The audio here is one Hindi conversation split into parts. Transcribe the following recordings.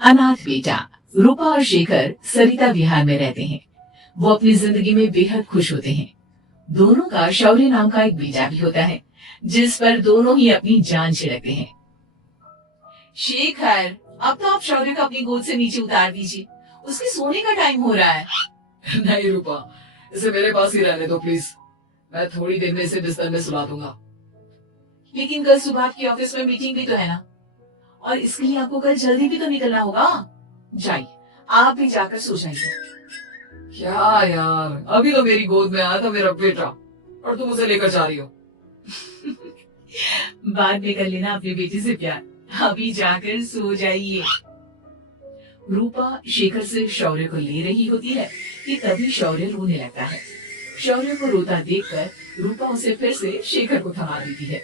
अनाथ बेटा। रूपा और शेखर सरिता विहार में रहते हैं। वो अपनी जिंदगी में बेहद खुश होते हैं। दोनों का शौर्य नाम का एक बेटा भी होता है, जिस पर दोनों ही अपनी जान छिड़कते हैं। शेखर, अब तो आप शौर्य को अपनी गोद से नीचे उतार दीजिए, उसके सोने का टाइम हो रहा है। नहीं रूपा, इसे मेरे पास ही रहने दो प्लीज। मैं थोड़ी देर में इसे बिस्तर में सुला दूंगा। लेकिन कल सुबह आपकी ऑफिस में मीटिंग भी तो है ना, और इसके लिए आपको कल जल्दी भी तो निकलना होगा। जाइए, आप भी जाकर सो जाइए। क्या यार, अभी तो मेरी गोद में आया था मेरा बेटा और तुम उसे लेकर जा रही हो। बाद में कर लेना अपने बेटे से प्यार, अभी जाकर सो जाइए। रूपा शेखर से शौर्य को ले रही होती है कि तभी शौर्य रोने लगता है। शौर्य को रोता देखकर रूपा उसे फिर से शेखर को थमा देती है।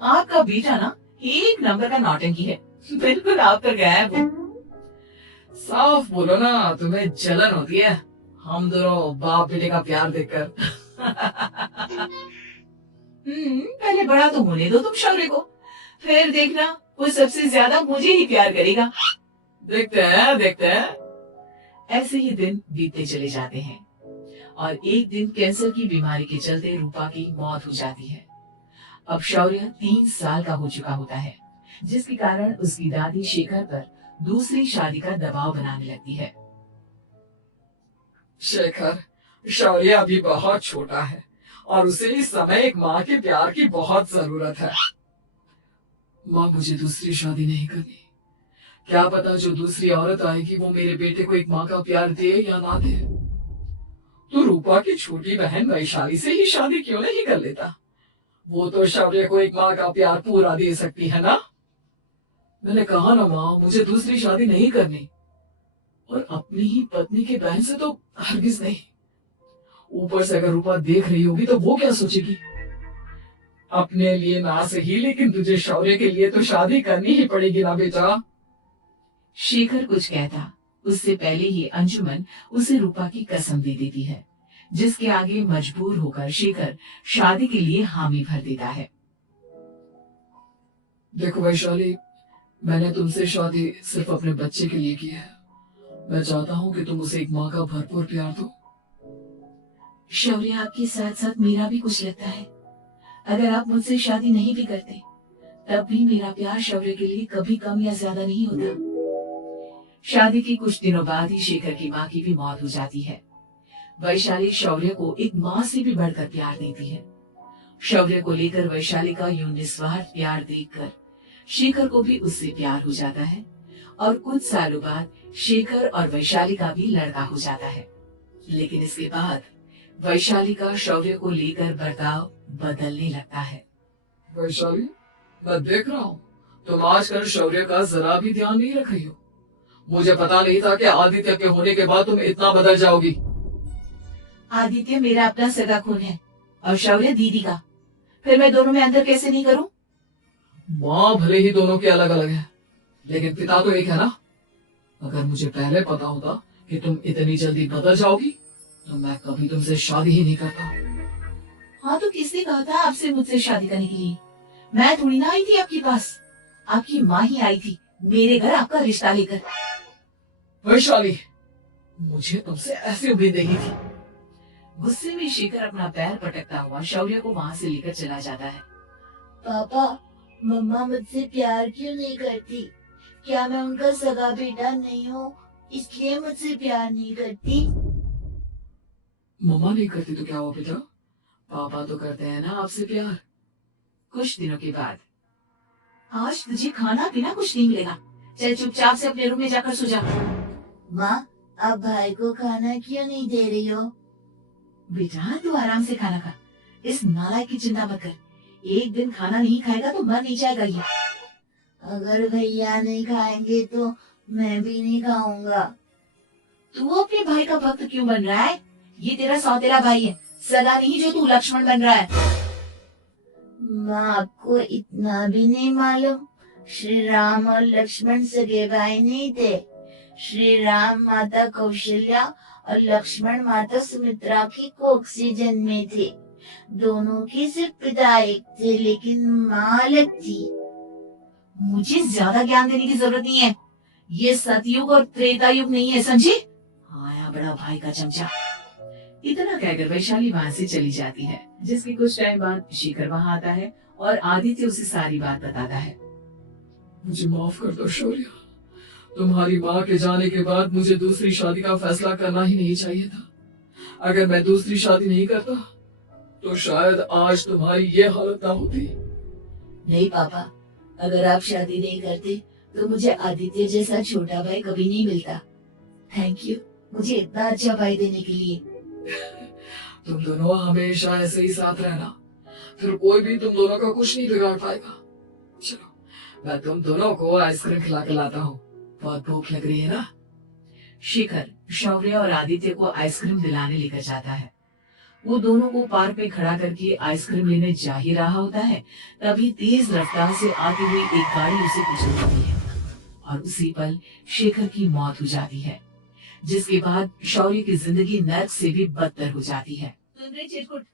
आपका बेटा ना एक नंबर का नौटंकी है, बिल्कुल आप पर गया है वो। साफ बोलो ना, तुम्हें जलन होती है हम दोनों बाप बेटे का प्यार देखकर। पहले बड़ा तो होने दो तुम शौर्य को, फिर देखना वो सबसे ज्यादा मुझे ही प्यार करेगा। देखते हैं देखते हैं। ऐसे ही दिन बीतते चले जाते हैं और एक दिन कैंसर की बीमारी के चलते रूपा की मौत हो जाती है। अब शौर्य 3 साल का हो चुका होता है, जिसके कारण उसकी दादी शेखर पर दूसरी शादी का दबाव बनाने लगती है। शेखर, शौर्य अभी बहुत छोटा है और उसे इस समय एक माँ के प्यार की बहुत जरूरत है। माँ, मुझे दूसरी शादी नहीं करनी। क्या पता जो दूसरी औरत आएगी वो मेरे बेटे को एक माँ का प्यार दे या ना दे। तो रूपा की छोटी बहन वैशाली से ही शादी क्यों नहीं कर लेता? वो तो शौर्य को एक माँ का प्यार पूरा दे सकती है ना। मैंने कहा ना माँ, मुझे दूसरी शादी नहीं करनी, और अपनी ही पत्नी की बहन से तो हरगिज नहीं। ऊपर से अगर रूपा देख रही होगी तो वो क्या सोचेगी? अपने लिए ना सही, लेकिन तुझे शौर्य के लिए तो शादी करनी ही पड़ेगी ना बेटा। शेखर कुछ कहता उससे पहले ही अंजुमन उसे रूपा की कसम दे देती है, जिसके आगे मजबूर होकर शेखर शादी के लिए हामी भर देता है। देखो वैशाली, मैंने तुमसे शादी सिर्फ अपने बच्चे के लिए की है। मैं चाहता हूँ कि तुम उसे एक माँ का भरपूर प्यार दो। शौर्य, आपके साथ साथ मेरा भी कुछ लगता है। अगर आप मुझसे शादी नहीं भी करते तब भी मेरा प्यार शौर्य के लिए कभी कम या ज्यादा नहीं होता। शादी के कुछ दिनों बाद ही शेखर की माँ की भी मौत हो जाती है। वैशाली शौर्य को एक माँ से भी बढ़कर प्यार देती है। शौर्य को लेकर वैशाली का यूं निस्वार्थ प्यार देखकर शेखर को भी उससे प्यार हो जाता है और कुछ सालों बाद शेखर और वैशाली का भी लड़का हो जाता है। लेकिन इसके बाद वैशाली का शौर्य को लेकर बर्ताव बदलने लगता है। वैशाली, मैं देख रहा हूँ तुम आजकल शौर्य का जरा भी ध्यान नहीं रख रही हो। मुझे पता नहीं था कि आदित्य के होने के बाद तुम इतना बदल जाओगी। आदित्य मेरा अपना सगा खून है और शौर्य दीदी का, फिर मैं दोनों में अंतर कैसे नहीं करूं? माँ भले ही दोनों के अलग अलग है, लेकिन पिता तो एक है ना। अगर मुझे पहले पता होता कि तुम इतनी जल्दी बदल जाओगी तो मैं कभी तुमसे शादी ही नहीं करता। हाँ, तो किसने कहा था आपसे मुझसे शादी करने के लिए? मैं थोड़ी ना आई थी आपके पास, आपकी माँ ही आई थी मेरे घर आपका रिश्ता लेकर। वैशाली, मुझे तुमसे ऐसी उम्मीद नहीं थी। गुस्से में शेखर अपना पैर पटकता हुआ शौर्य को वहाँ से लेकर चला जाता है। पापा, मम्मा मुझसे प्यार क्यों नहीं करती? क्या मैं उनका सगा बेटा नहीं हूँ, इसलिए मुझसे प्यार नहीं करती? मम्मा नहीं करती तो क्या हुआ बेटा, पापा तो करते हैं ना आपसे प्यार। कुछ दिनों के बाद, आज तुझे खाना पीना कुछ नहीं मिलेगा, चल चुपचाप से अपने रूम में जाकर सो जा। माँ, आप भाई को खाना क्यों नहीं दे रही हो? बेटा तू आराम से खाना खा, इस नालायक की चिंता मत कर। एक दिन खाना नहीं खाएगा तो मर नहीं जाएगा ये। अगर भैया नहीं खाएंगे तो मैं भी नहीं खाऊंगा। तू अपने भाई का भक्त क्यों बन रहा है? ये तेरा सौतेला भाई है, सगा नहीं जो तू लक्ष्मण बन रहा है। माँ, आपको इतना भी नहीं मालूम? श्री राम और लक्ष्मण सगे भाई नहीं थे। श्री राम माता कौशल्या और लक्ष्मण माता सुमित्रा की कोख से जन्मे थे। दोनों के सिर्फ पिता एक थे, लेकिन माँ अलग थी। मुझे ज्यादा ज्ञान देने की जरूरत नहीं है, ये सतयुग और त्रेता युग नहीं है, समझे? आया बड़ा भाई का चमचा। इतना कहकर वैशाली वहां से चली जाती है, जिसके कुछ टाइम बाद शेखर वहां आता है और आदित्य उसे सारी बात बताता है। मुझे माफ कर दो शौर्य, तुम्हारी माँ के जाने के बाद मुझे दूसरी शादी का फैसला करना ही नहीं चाहिए था। अगर मैं दूसरी शादी नहीं करता तो शायद आज तुम्हारी ये हालत ना होती। नहीं पापा, अगर आप शादी नहीं करते तो मुझे आदित्य जैसा छोटा भाई कभी नहीं मिलता। थैंक यू मुझे इतना अच्छा भाई देने के लिए। तुम दोनों हमेशा ऐसे ही साथ रहना, फिर कोई भी तुम दोनों का कुछ नहीं बिगाड़ पाएगा। चलो मैं तुम दोनों को आइसक्रीम खिला के लाता हूँ, बहुत भूख लग रही है ना। शेखर शौर्य और आदित्य को आइसक्रीम दिलाने लेकर जाता है। वो दोनों को पार्क में खड़ा करके आइसक्रीम लेने जा ही रहा होता है, तभी तेज रफ्तार से आती हुई एक गाड़ी उसे कुचल जाती है और उसी पल शेखर की मौत हो जाती है, जिसके बाद शौर्य की जिंदगी नर्क से भी बदतर हो जाती है। सुन रही चिरकुट,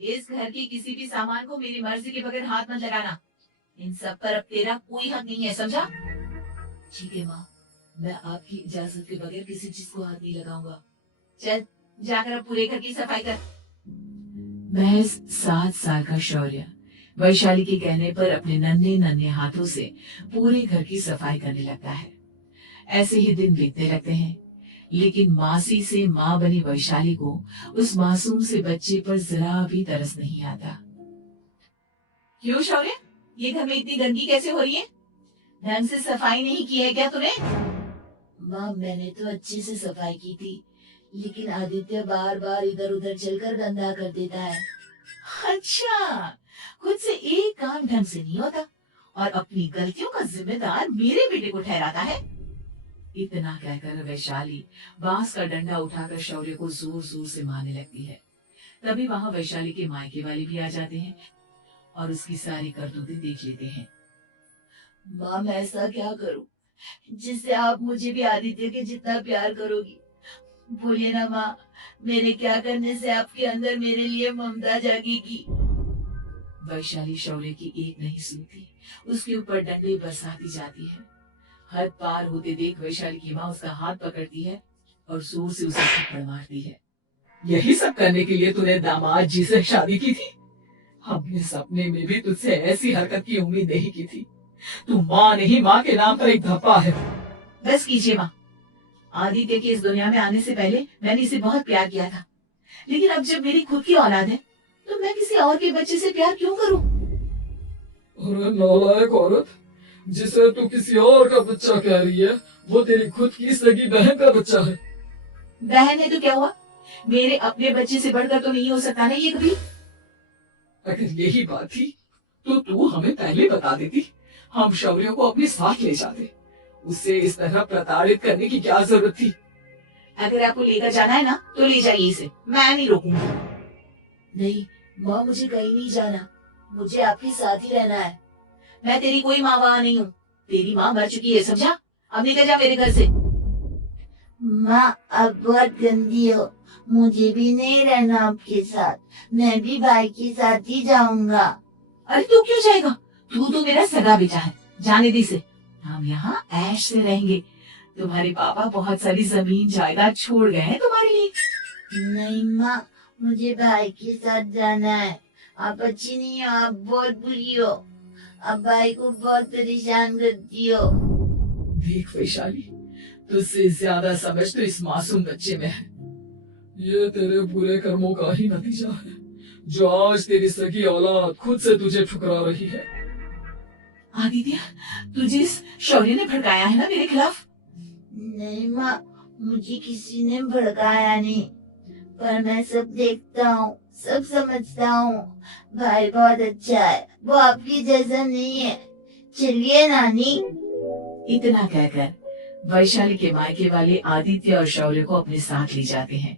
इस घर के किसी भी सामान को मेरी मर्जी के बगैर हाथ मत लगाना। इन सब पर अब तेरा कोई हक नहीं है, समझा? ठीक है माँ, मैं आपकी इजाजत के बगैर किसी चीज को हाथ नहीं लगाऊंगा। चल जाकर अब पूरे घर की सफाई कर। महज 7 साल का शौर्य वैशाली के कहने पर अपने नन्हे नन्हे हाथों से पूरे घर की सफाई करने लगता है। ऐसे ही दिन बीतने लगते हैं, लेकिन मासी से माँ बनी वैशाली को उस मासूम से बच्चे पर जरा भी तरस नहीं आता। क्यों शौर्य, ये घर में इतनी गंदगी कैसे हो रही है? ढंग से सफाई नहीं की है क्या तूने? माँ मैंने तो अच्छे से सफाई की थी, लेकिन आदित्य बार बार इधर उधर चलकर गंदा कर देता है। अच्छा, खुद से एक काम ढंग से नहीं होता और अपनी गलतियों का जिम्मेदार मेरे बेटे को ठहराता है। इतना कहकर वैशाली बांस का डंडा उठाकर शौर्य को जोर जोर से मारने लगती है। तभी वहां वैशाली के मायके वाले भी आ जाते हैं और उसकी सारी करतूतें देख लेते हैं। माँ मैं ऐसा क्या करूं जिससे आप मुझे भी आदित्य के जितना प्यार करोगी? बोलिए ना माँ, मेरे क्या करने से आपके अंदर मेरे लिए ममता जागेगी? वैशाली शौर्य की एक नहीं सुनती, उसके ऊपर डंडे बरसाती जाती है। हद पार होते देख वैशाली की माँ उसका हाथ पकड़ती है और जोर से उसे थप्पड़ मारती है। यही सब करने के लिए तूने दामाद जी से शादी की थी? हमने सपने में भी तुझसे ऐसी हरकत की उम्मीद नहीं की थी। तू माँ नहीं, माँ के नाम पर एक धब्बा है। बस कीजिए माँ, आदित्य के इस दुनिया में आने से पहले मैंने इसे बहुत प्यार किया था, लेकिन अब जब मेरी खुद की औलाद है तो मैं किसी और के बच्चे से प्यार क्यों करूं? अरे नालायक औरत, जिसे तू किसी और का बच्चा कह रही है, वो तेरी खुद की सगी बहन का बच्चा है। बहन है तो क्या हुआ, मेरे अपने बच्चे से बढ़कर तो नहीं हो सकता ना ये कभी। अगर यही बात थी तो तू हमें पहले बता देती, हम शौर्य को अपने साथ ले जाते। उसे इस तरह प्रताड़ित करने की क्या जरूरत थी? अगर आपको लेकर जाना है ना तो ले जाइए इसे, मैं नहीं रोकूंगी। नहीं माँ, मुझे कहीं नहीं जाना, मुझे आपके साथ ही रहना है। मैं तेरी कोई माँ वहां नहीं हूँ, तेरी माँ मर चुकी है, समझा? अब निकल जा मेरे घर से। माँ आप बहुत गंदी हो, मुझे भी नहीं रहना आपके साथ, मैं भी भाई के साथ ही जाऊंगा। अरे तू क्यों जाएगा, तू तो मेरा सगा बेटा है, जाने दे इसे। हम यहाँ ऐश से रहेंगे, तुम्हारे पापा बहुत सारी जमीन जायदाद छोड़ गए हैं तुम्हारे लिए। नहीं माँ, मुझे भाई के साथ जाना है। आप अच्छी नहीं हो, आप बहुत बुरी हो, आप भाई को बहुत परेशान करती हो। देख वैशाली, तुझसे ज्यादा समझ तो इस मासूम बच्चे में है। ये तेरे बुरे कर्मों का ही नतीजा है, जो आज तेरी सगी औलाद खुद से तुझे ठुकरा रही है। आदित्य, तुझे इस शौर्य ने भड़काया है ना मेरे खिलाफ? नहीं माँ, मुझे किसी ने भड़काया नहीं, पर मैं सब देखता हूँ, सब समझता हूँ। भाई बहुत अच्छा है, वो आपकी जैसा नहीं है। चलिए नानी। इतना कहकर वैशाली के मायके वाले आदित्य और शौर्य को अपने साथ ले जाते हैं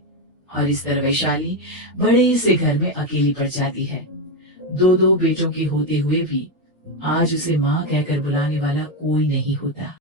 और इस तरह वैशाली बड़े से घर में अकेली पड़ जाती है। 2 बेटों के होते हुए भी आज उसे माँ कहकर बुलाने वाला कोई नहीं होता।